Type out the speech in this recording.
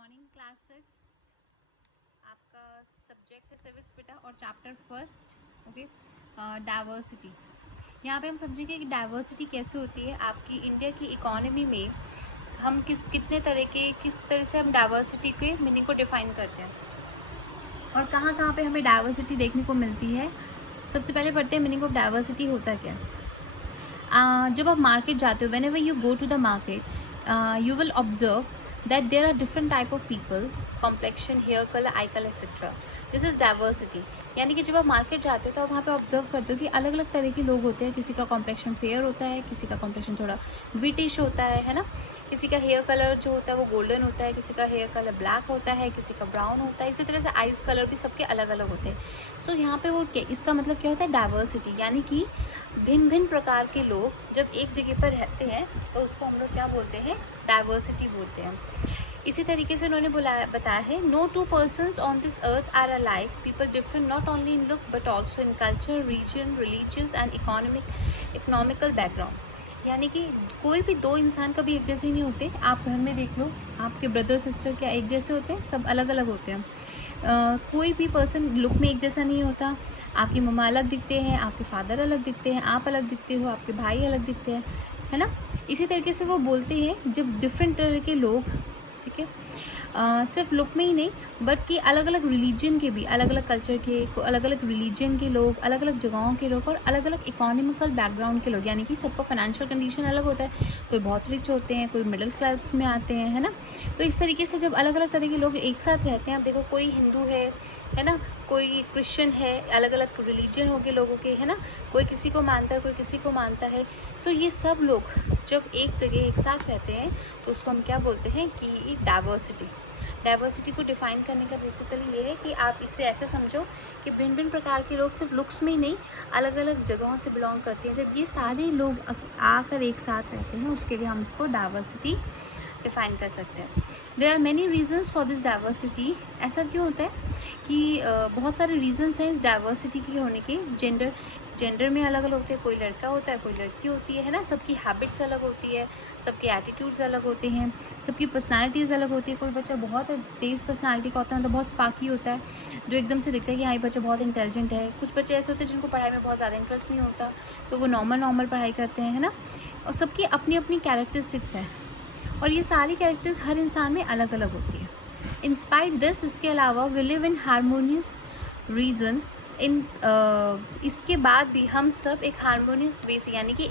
Morning class 6। आपका subject है civics बेटा और चैप्टर फर्स्ट। Okay, diversity. यहाँ पे हम समझेंगे कि डाइवर्सिटी कैसे होती है आपकी इंडिया की इकोनॉमी में। हम किस तरह से हम डाइवर्सिटी के मीनिंग को डिफाइन करते हैं और कहाँ कहाँ पे हमें डाइवर्सिटी देखने को मिलती है। सबसे पहले पढ़ते हैं मीनिंग ऑफ डाइवर्सिटी होता क्या। जब आप मार्केट जाते हो, whenever you go to the market, you will observe that there are different type of people, complexion, hair color, eye color, etc. This is diversity। यानी कि जब आप मार्केट जाते हो तो आप वहाँ पे ऑब्जर्व करते हो कि अलग अलग तरह के लोग होते हैं। किसी का कॉम्प्लेक्शन फेयर होता है, किसी का कॉम्प्लेक्शन थोड़ा विटिश होता है ना। किसी का हेयर कलर जो होता है वो गोल्डन होता है, किसी का हेयर कलर ब्लैक होता है, किसी का ब्राउन होता है। इसी तरह से आइज कलर भी सबके अलग अलग होते हैं। सो यहाँ पे वो इसका मतलब क्या होता है, डाइवर्सिटी। यानी कि भिन्न भिन्न प्रकार के लोग जब एक जगह पर रहते हैं तो उसको हम लोग क्या बोलते हैं, डाइवर्सिटी बोलते हैं। इसी तरीके से उन्होंने बताया है, no two persons on this earth are alike, people different not only in look but also in culture, region, religious and economical background. यानी कि कोई भी दो इंसान कभी एक जैसे नहीं होते। आप घर में देख लो, आपके ब्रदर सिस्टर क्या एक जैसे होते हैं? सब अलग अलग होते हैं। कोई भी पर्सन लुक में एक जैसा नहीं होता। आपकी मम्मा अलग दिखते हैं, आपके फादर अलग दिखते हैं, आप अलग दिखते हो, आपके भाई अलग दिखते हैं, है ना। इसी तरीके से वो बोलते हैं जब डिफरेंट तरह के लोग, ठीक है, सिर्फ लुक में ही नहीं बल्कि अलग अलग रिलीजन के भी, अलग अलग कल्चर के, अलग अलग रिलीजन के लोग, अलग अलग जगहों के लोग और अलग अलग इकोनॉमिकल बैकग्राउंड के लोग। यानी कि सबका फाइनेंशियल कंडीशन अलग होता है। कोई बहुत रिच होते हैं, कोई मिडिल क्लास में आते हैं, है ना। तो इस तरीके से जब अलग अलग तरह के लोग एक साथ रहते हैं, आप देखो कोई हिंदू है ना, कोई क्रिश्चियन है, अलग अलग रिलीजन हो गए लोगों के, है ना। कोई किसी को मानता है, कोई किसी को मानता है। तो ये सब लोग जब एक जगह एक साथ रहते हैं तो उसको हम क्या बोलते हैं कि डाइवर्सिटी। डाइवर्सिटी को डिफाइन करने का बेसिकली ये है कि आप इसे ऐसे समझो कि भिन्न भिन्न प्रकार के लोग सिर्फ लुक्स में ही नहीं, अलग अलग जगहों से बिलोंग करते हैं। जब ये सारे लोग आकर एक साथ रहते हैं, उसके लिए हम इसको डाइवर्सिटी डिफाइन कर सकते हैं। There are many reasons for this diversity. ऐसा क्यों होता है कि बहुत सारे रीजन्स हैं इस डाइवर्सिटी के होने के। जेंडर में अलग अलग होते हैं, कोई लड़का होता है, कोई लड़की होती है ना। सबकी हैबिट्स अलग होती है, सबके एटीट्यूड्स अलग होते हैं, सबकी पर्सनालिटीज़ अलग होती है। कोई बच्चा बहुत तेज़ पर्सनालिटी का होता है, मतलब बहुत स्पार्की होता है, जो एकदम से दिखता है कि हाँ ये बच्चा बहुत इंटेलिजेंट है। कुछ बच्चे ऐसे होते हैं जिनको पढ़ाई में बहुत ज़्यादा इंटरेस्ट नहीं होता, तो वो नॉर्मल पढ़ाई करते हैं, है ना। और सबकी अपनी अपनी कैरेक्टरिस्टिक्स हैं और ये सारी कैरेक्टर्स हर इंसान में अलग अलग होती है। इंस्पाइट दिस, इसके अलावा we live in harmonious region. इसके बाद भी हम सब एक हारमोनियस वे से, यानी कि